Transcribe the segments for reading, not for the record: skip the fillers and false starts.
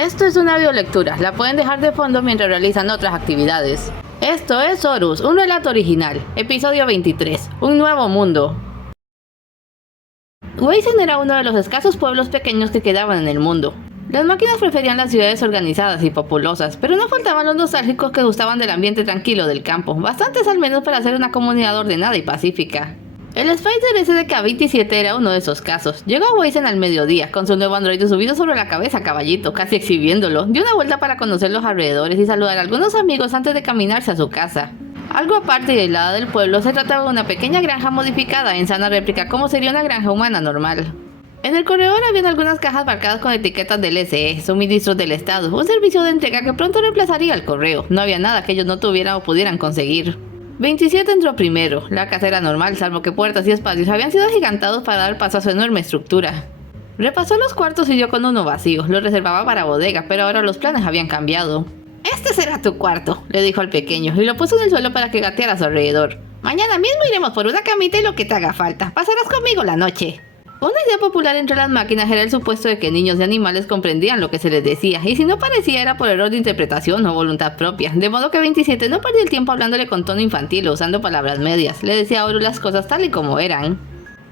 Esto es una audiolectura, la pueden dejar de fondo mientras realizan otras actividades. Esto es Horus, un relato original, episodio 23, un nuevo mundo. Weissen era uno de los escasos pueblos pequeños que quedaban en el mundo. Las máquinas preferían las ciudades organizadas y populosas, pero no faltaban los nostálgicos que gustaban del ambiente tranquilo del campo, bastantes al menos para ser una comunidad ordenada y pacífica. El Spider ese de K-27 era uno de esos casos. Llegó a Weissen al mediodía, con su nuevo androide subido sobre la cabeza a caballito, casi exhibiéndolo. Dio una vuelta para conocer los alrededores y saludar a algunos amigos antes de caminarse a su casa. Algo aparte y aislada del pueblo, se trataba de una pequeña granja modificada en sana réplica como sería una granja humana normal. En el corredor habían algunas cajas marcadas con etiquetas del SE, suministros del Estado, un servicio de entrega que pronto reemplazaría el correo. No había nada que ellos no tuvieran o pudieran conseguir. 27 entró primero. La casa era normal, salvo que puertas y espacios habían sido agigantados para dar paso a su enorme estructura. Repasó los cuartos y dio con uno vacío. Lo reservaba para bodega, pero ahora los planes habían cambiado. «Este será tu cuarto», le dijo al pequeño, y lo puso en el suelo para que gateara a su alrededor. «Mañana mismo iremos por una camita y lo que te haga falta. Pasarás conmigo la noche». Una idea popular entre las máquinas era el supuesto de que niños y animales comprendían lo que se les decía, y si no parecía era por error de interpretación o voluntad propia, de modo que 27 no perdía el tiempo hablándole con tono infantil o usando palabras medias. Le decía a Horus las cosas tal y como eran.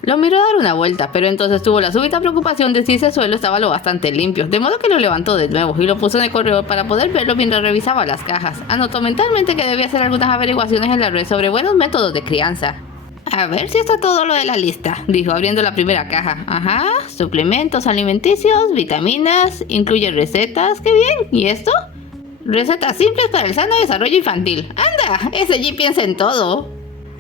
Lo miró dar una vuelta, pero entonces tuvo la súbita preocupación de si ese suelo estaba lo bastante limpio, de modo que lo levantó de nuevo y lo puso en el corredor para poder verlo mientras revisaba las cajas. Anotó mentalmente que debía hacer algunas averiguaciones en la red sobre buenos métodos de crianza. «A ver si está todo lo de la lista», dijo abriendo la primera caja. «Ajá, suplementos alimenticios, vitaminas, incluye recetas, qué bien. ¿Y esto?» «Recetas simples para el sano desarrollo infantil». «Anda, ese allí piensa en todo».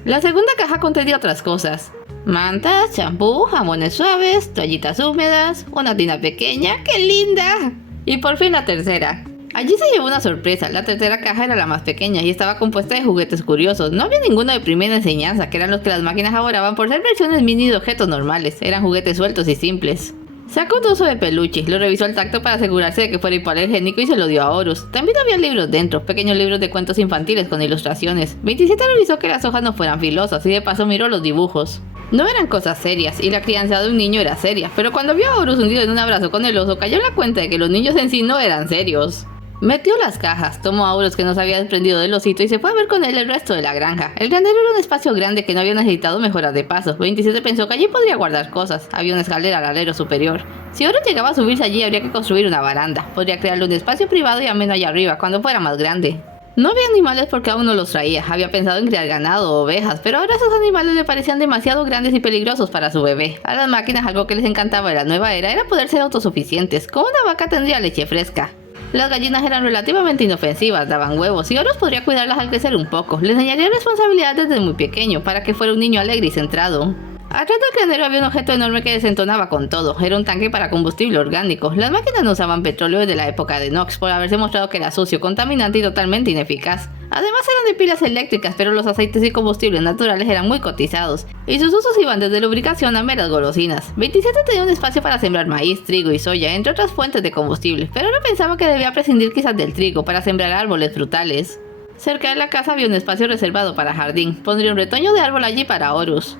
La segunda caja contenía otras cosas. Mantas, champú, jamones suaves, toallitas húmedas, una tina pequeña, ¡qué linda! Y por fin la tercera. Allí se llevó una sorpresa. La tercera caja era la más pequeña y estaba compuesta de juguetes curiosos. No había ninguno de primera enseñanza, que eran los que las máquinas adoraban por ser versiones mini de objetos normales. Eran juguetes sueltos y simples. Sacó un trozo de peluche, lo revisó al tacto para asegurarse de que fuera hipoalergénico y se lo dio a Horus. También había libros dentro, pequeños libros de cuentos infantiles con ilustraciones. 27 revisó que las hojas no fueran filosas y de paso miró los dibujos. No eran cosas serias, y la crianza de un niño era seria, pero cuando vio a Horus hundido en un abrazo con el oso, cayó en la cuenta de que los niños en sí no eran serios. Metió las cajas, tomó a Horus que no se había desprendido del osito y se fue a ver con él el resto de la granja. El granero era un espacio grande que no había necesitado mejoras de paso. 27 pensó que allí podría guardar cosas. Había una escalera al alero superior. Si Horus llegaba a subirse allí, habría que construir una baranda. Podría crearle un espacio privado y ameno allá arriba, cuando fuera más grande. No había animales porque aún no los traía. Había pensado en criar ganado o ovejas, pero ahora esos animales le parecían demasiado grandes y peligrosos para su bebé. A las máquinas algo que les encantaba de la nueva era poder ser autosuficientes. Con una vaca tendría leche fresca. Las gallinas eran relativamente inofensivas, daban huevos y Horus podría cuidarlas al crecer un poco. Le enseñaría responsabilidad desde muy pequeño para que fuera un niño alegre y centrado. Atrás del granero había un objeto enorme que desentonaba con todo. Era un tanque para combustible orgánico. Las máquinas no usaban petróleo desde la época de Nox por haberse mostrado que era sucio, contaminante y totalmente ineficaz. Además eran de pilas eléctricas, pero los aceites y combustibles naturales eran muy cotizados, y sus usos iban desde lubricación a meras golosinas. 27 tenía un espacio para sembrar maíz, trigo y soya, entre otras fuentes de combustible, pero ahora pensaba que debía prescindir quizás del trigo para sembrar árboles frutales. Cerca de la casa había un espacio reservado para jardín. Pondría un retoño de árbol allí para Horus.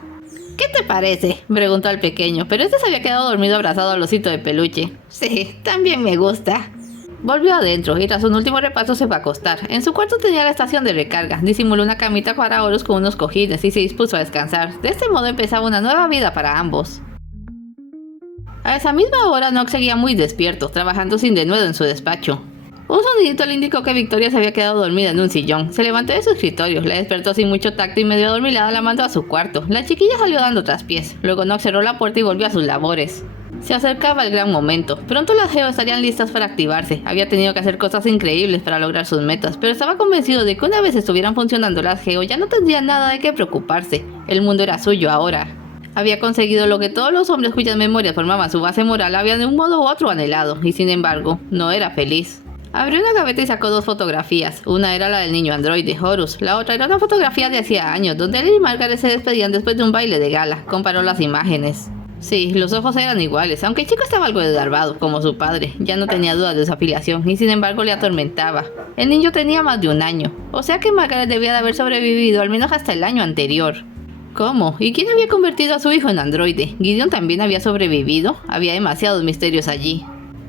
«¿Qué te parece?», preguntó al pequeño, pero este se había quedado dormido abrazado al osito de peluche. «Sí, también me gusta». Volvió adentro y tras un último repaso se fue a acostar. En su cuarto tenía la estación de recarga, disimuló una camita para Horus con unos cojines y se dispuso a descansar. De este modo empezaba una nueva vida para ambos. A esa misma hora Nox seguía muy despierto, trabajando sin denuedo en su despacho. Un sonidito le indicó que Victoria se había quedado dormida en un sillón. Se levantó de su escritorio, la despertó sin mucho tacto y medio adormilada la mandó a su cuarto. La chiquilla salió dando traspiés. Luego Nox cerró la puerta y volvió a sus labores. Se acercaba el gran momento. Pronto las Geo estarían listas para activarse. Había tenido que hacer cosas increíbles para lograr sus metas, pero estaba convencido de que una vez estuvieran funcionando las Geo ya no tendría nada de qué preocuparse. El mundo era suyo ahora. Había conseguido lo que todos los hombres cuyas memorias formaban su base moral habían de un modo u otro anhelado, y sin embargo, no era feliz. Abrió una gaveta y sacó dos fotografías. Una era la del niño androide, Horus. La otra era una fotografía de hacía años, donde él y Margaret se despedían después de un baile de gala. Comparó las imágenes. Sí, los ojos eran iguales, aunque el chico estaba algo desgarbado, como su padre. Ya no tenía dudas de su afiliación, y sin embargo le atormentaba. El niño tenía más de un año, o sea que Margaret debía de haber sobrevivido al menos hasta el año anterior. ¿Cómo? ¿Y quién había convertido a su hijo en androide? ¿Gideon también había sobrevivido? Había demasiados misterios allí.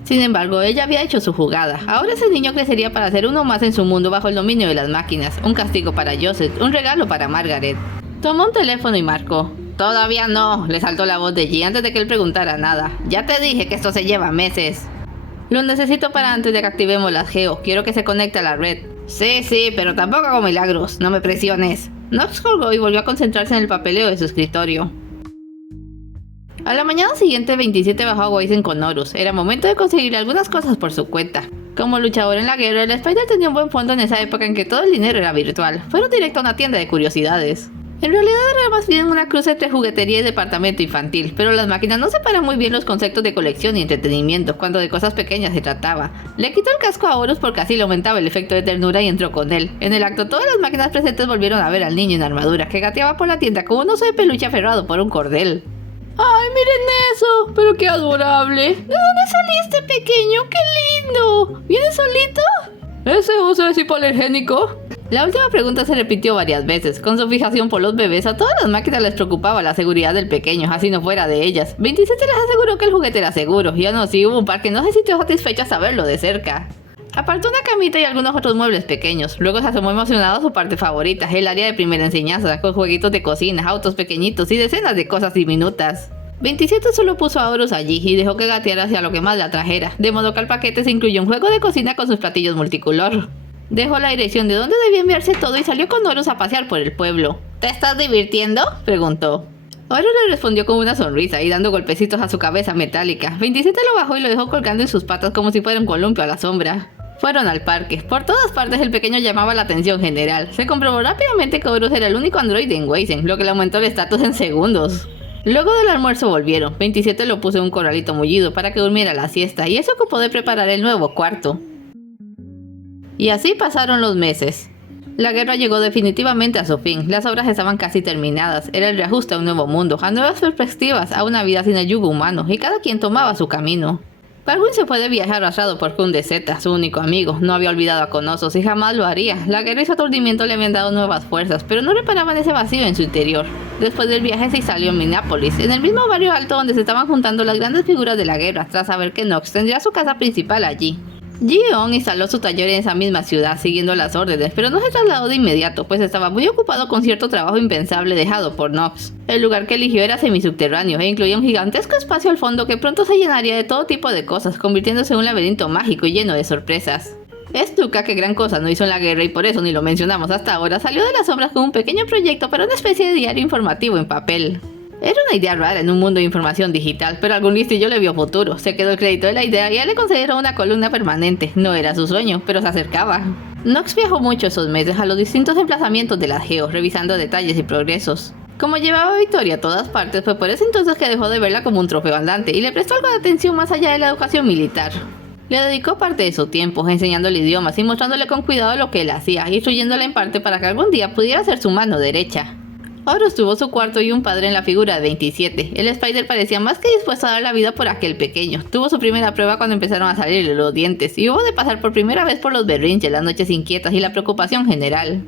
Sin embargo, ella había hecho su jugada. Ahora ese niño crecería para ser uno más en su mundo bajo el dominio de las máquinas. Un castigo para Joseph, un regalo para Margaret. Tomó un teléfono y marcó. Todavía no, le saltó la voz de G antes de que él preguntara nada. Ya te dije que esto se lleva meses. Lo necesito para antes de que activemos las Geo. Quiero que se conecte a la red. Sí, pero tampoco hago milagros. No me presiones. Knox colgó y volvió a concentrarse en el papeleo de su escritorio. A la mañana siguiente, 27 bajó a Weizen con Horus. Era momento de conseguir algunas cosas por su cuenta. Como luchador en la guerra, el Spider tenía un buen fondo en esa época en que todo el dinero era virtual. Fueron directo a una tienda de curiosidades. En realidad era más bien una cruz entre juguetería y departamento infantil, pero las máquinas no separan muy bien los conceptos de colección y entretenimiento cuando de cosas pequeñas se trataba. Le quitó el casco a Horus porque así le aumentaba el efecto de ternura y entró con él. En el acto, todas las máquinas presentes volvieron a ver al niño en armadura que gateaba por la tienda como un oso de peluche aferrado por un cordel. ¡Ay, miren eso! ¡Pero qué adorable! ¿De dónde saliste, pequeño? ¡Qué lindo! ¿Vienes solito? ¿Ese oso es hipoalergénico? La última pregunta se repitió varias veces. Con su fijación por los bebés, a todas las máquinas les preocupaba la seguridad del pequeño, así no fuera de ellas. 27 les aseguró que el juguete era seguro, y aún así hubo un par que no se sintió satisfecho hasta verlo de cerca. Apartó una camita y algunos otros muebles pequeños. Luego se asomó emocionado a su parte favorita, el área de primera enseñanza, con jueguitos de cocina, autos pequeñitos y decenas de cosas diminutas. 27 solo puso a Horus allí y dejó que gateara hacia lo que más le atrajera, de modo que al paquete se incluyó un juego de cocina con sus platillos multicolor. Dejó la dirección de dónde debía enviarse todo y salió con Horus a pasear por el pueblo. ¿Te estás divirtiendo?, preguntó. Horus le respondió con una sonrisa y dando golpecitos a su cabeza metálica. 27 lo bajó y lo dejó colgando en sus patas como si fuera un columpio a la sombra. Fueron al parque. Por todas partes el pequeño llamaba la atención general. Se comprobó rápidamente que Horus era el único androide en Weizen, lo que le aumentó el estatus en segundos. Luego del almuerzo volvieron. 27 lo puso en un corralito mullido para que durmiera la siesta y eso ocupó de preparar el nuevo cuarto. Y así pasaron los meses. La guerra llegó definitivamente a su fin. Las obras estaban casi terminadas. Era el reajuste a un nuevo mundo, a nuevas perspectivas, a una vida sin el yugo humano, y cada quien tomaba su camino. Parwin se fue de viaje arrastrado por Kun de Zeta, su único amigo. No había olvidado a Konosos y jamás lo haría. La guerra y su aturdimiento le habían dado nuevas fuerzas, pero no reparaban ese vacío en su interior. Después del viaje se instaló en Minneapolis, en el mismo barrio alto donde se estaban juntando las grandes figuras de la guerra, tras saber que Knox tendría su casa principal allí. Ji-On instaló su taller en esa misma ciudad, siguiendo las órdenes, pero no se trasladó de inmediato, pues estaba muy ocupado con cierto trabajo impensable dejado por Knox. El lugar que eligió era semisubterráneo e incluía un gigantesco espacio al fondo que pronto se llenaría de todo tipo de cosas, convirtiéndose en un laberinto mágico y lleno de sorpresas. Stuka, que gran cosa no hizo en la guerra y por eso ni lo mencionamos hasta ahora, salió de las sombras con un pequeño proyecto para una especie de diario informativo en papel. Era una idea rara en un mundo de información digital, pero algún listillo le vio futuro. Se quedó el crédito de la idea y él le consideró una columna permanente. No era su sueño, pero se acercaba. Knox viajó mucho esos meses a los distintos emplazamientos de la Geo, revisando detalles y progresos. Como llevaba a Victoria a todas partes, fue por ese entonces que dejó de verla como un trofeo andante y le prestó algo de atención más allá de la educación militar. Le dedicó parte de su tiempo enseñándole idiomas y mostrándole con cuidado lo que él hacía, instruyéndola en parte para que algún día pudiera ser su mano derecha. Horus tuvo su cuarto y un padre en la figura de 27. El Spider parecía más que dispuesto a dar la vida por aquel pequeño. Tuvo su primera prueba cuando empezaron a salirle los dientes y hubo de pasar por primera vez por los berrinches, las noches inquietas y la preocupación general.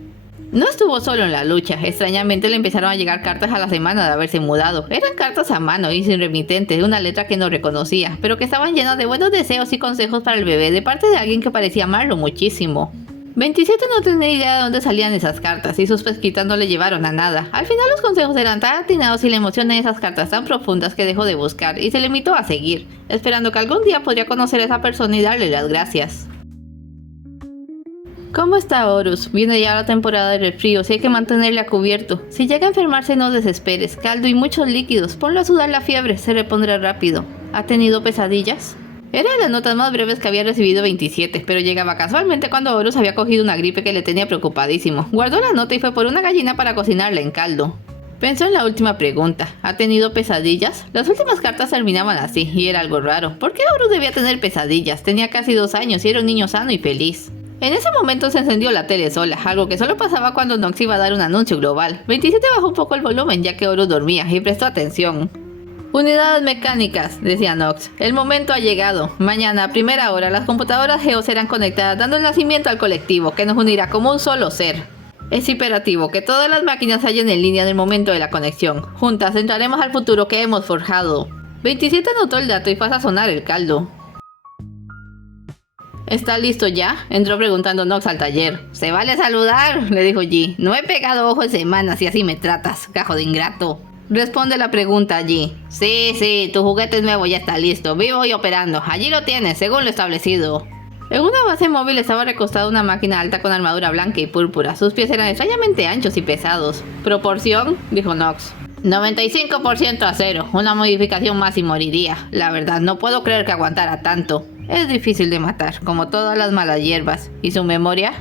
No estuvo solo en la lucha. Extrañamente le empezaron a llegar cartas a la semana de haberse mudado. Eran cartas a mano y sin remitente, de una letra que no reconocía, pero que estaban llenas de buenos deseos y consejos para el bebé de parte de alguien que parecía amarlo muchísimo. 27 no tenía idea de dónde salían esas cartas y sus pesquitas no le llevaron a nada. Al final los consejos eran tan atinados y la emoción de esas cartas tan profundas que dejó de buscar y se limitó a seguir, esperando que algún día podría conocer a esa persona y darle las gracias. ¿Cómo está Horus? Viene ya la temporada de resfríos y hay que mantenerle a cubierto. Si llega a enfermarse no desesperes, caldo y muchos líquidos, ponlo a sudar la fiebre, se repondrá rápido. ¿Ha tenido pesadillas? Era de las notas más breves que había recibido 27, pero llegaba casualmente cuando Horus había cogido una gripe que le tenía preocupadísimo. Guardó la nota y fue por una gallina para cocinarla en caldo. Pensó en la última pregunta. ¿Ha tenido pesadillas? Las últimas cartas terminaban así, y era algo raro. ¿Por qué Horus debía tener pesadillas? Tenía casi 2 años y era un niño sano y feliz. En ese momento se encendió la tele sola, algo que solo pasaba cuando Knox iba a dar un anuncio global. 27 bajó un poco el volumen ya que Horus dormía y prestó atención. Unidades mecánicas, decía Knox. El momento ha llegado. Mañana a primera hora las computadoras Geo serán conectadas dando el nacimiento al colectivo que nos unirá como un solo ser. Es imperativo que todas las máquinas hallen en línea en el momento de la conexión. Juntas entraremos al futuro que hemos forjado. 27 anotó el dato y fue a sazonar el caldo. ¿Está listo ya? Entró preguntando Nox al taller. Se vale saludar, le dijo G. No he pegado ojo en semanas y así me tratas, gajo de ingrato. Responde la pregunta G. Sí, tu juguete nuevo ya está listo, vivo y operando. Allí lo tienes, según lo establecido. En una base móvil estaba recostada una máquina alta con armadura blanca y púrpura. Sus pies eran extrañamente anchos y pesados. ¿Proporción? Dijo Nox. 95% acero. Una modificación más y moriría. La verdad, no puedo creer que aguantara tanto. Es difícil de matar, como todas las malas hierbas. ¿Y su memoria?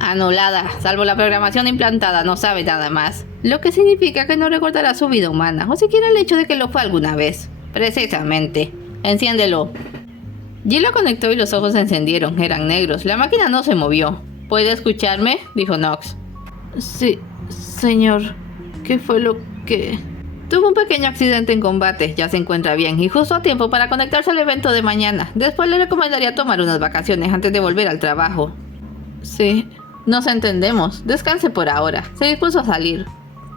Anulada, salvo la programación implantada, no sabe nada más. Lo que significa que no recordará su vida humana, o siquiera el hecho de que lo fue alguna vez. Precisamente. Enciéndelo. G lo conectó y los ojos se encendieron, eran negros. La máquina no se movió. ¿Puede escucharme? Dijo Nox. Sí, señor. ¿Qué fue lo que...? Tuvo un pequeño accidente en combate, ya se encuentra bien y justo a tiempo para conectarse al evento de mañana. Después le recomendaría tomar unas vacaciones antes de volver al trabajo. Sí, nos entendemos. Descanse por ahora. Se dispuso a salir.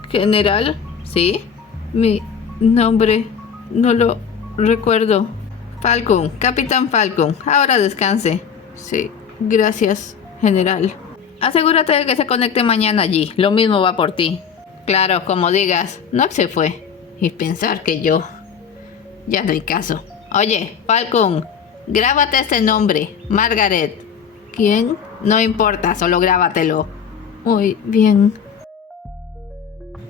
¿General? ¿Sí? Mi nombre... no lo recuerdo. Falcon, Capitán Falcon. Ahora descanse. Sí, gracias, general. Asegúrate de que se conecte mañana allí. Lo mismo va por ti. Claro, como digas. Nox se fue. Y pensar que yo... ya no hay caso. Oye, Falcon, grábate este nombre. Margaret. ¿Quién? No importa, solo grábatelo. Muy bien.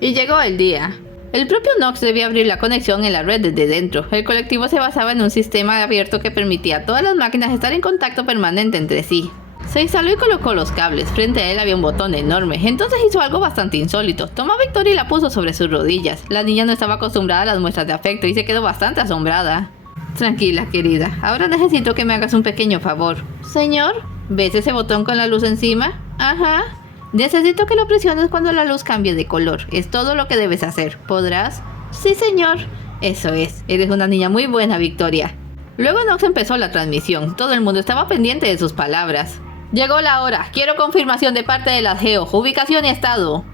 Y llegó el día. El propio Nox debía abrir la conexión en la red desde dentro. El colectivo se basaba en un sistema abierto que permitía a todas las máquinas estar en contacto permanente entre sí. Se instaló y colocó los cables. Frente a él había un botón enorme. Entonces hizo algo bastante insólito. Tomó a Victoria y la puso sobre sus rodillas. La niña no estaba acostumbrada a las muestras de afecto y se quedó bastante asombrada. Tranquila, querida. Ahora necesito que me hagas un pequeño favor. Señor, ¿ves ese botón con la luz encima? Ajá. Necesito que lo presiones cuando la luz cambie de color. Es todo lo que debes hacer. ¿Podrás? Sí, señor. Eso es. Eres una niña muy buena, Victoria. Luego Nox empezó la transmisión. Todo el mundo estaba pendiente de sus palabras. Llegó la hora. Quiero confirmación de parte de las GEO. Ubicación y estado.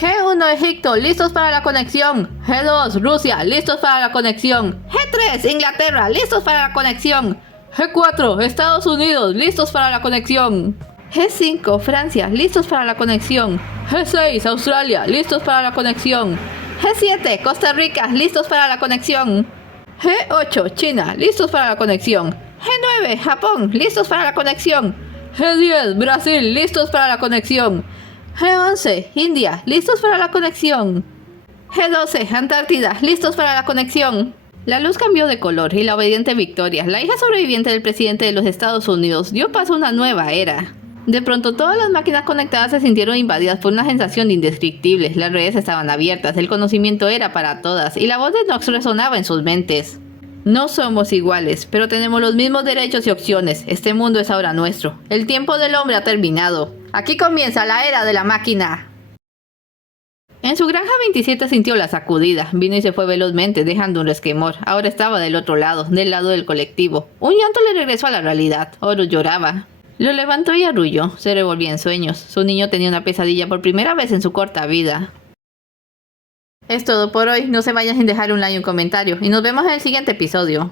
G1 Egipto, listos para la conexión. G2 Rusia, listos para la conexión. G3 Inglaterra, listos para la conexión. G4 Estados Unidos, listos para la conexión. G5 Francia, listos para la conexión. G6 Australia, listos para la conexión. G7 Costa Rica, listos para la conexión. G8 China, listos para la conexión. G9 Japón, listos para la conexión. G10 Brasil, listos para la conexión. G11 India, listos para la conexión. G12 Antártida, listos para la conexión. La luz cambió de color y la obediente Victoria, la hija sobreviviente del presidente de los Estados Unidos, dio paso a una nueva era. De pronto todas las máquinas conectadas se sintieron invadidas por una sensación indescriptible. Las redes estaban abiertas, el conocimiento era para todas y la voz de Nox resonaba en sus mentes. No somos iguales, pero tenemos los mismos derechos y opciones. Este mundo es ahora nuestro. El tiempo del hombre ha terminado. Aquí comienza la era de la máquina. En su granja 27 sintió la sacudida. Vino y se fue velozmente, dejando un resquemor. Ahora estaba del otro lado, del lado del colectivo. Un llanto le regresó a la realidad. Horus lloraba. Lo levantó y arrulló. Se revolvía en sueños. Su niño tenía una pesadilla por primera vez en su corta vida. Es todo por hoy. No se vayan sin dejar un like y un comentario. Y nos vemos en el siguiente episodio.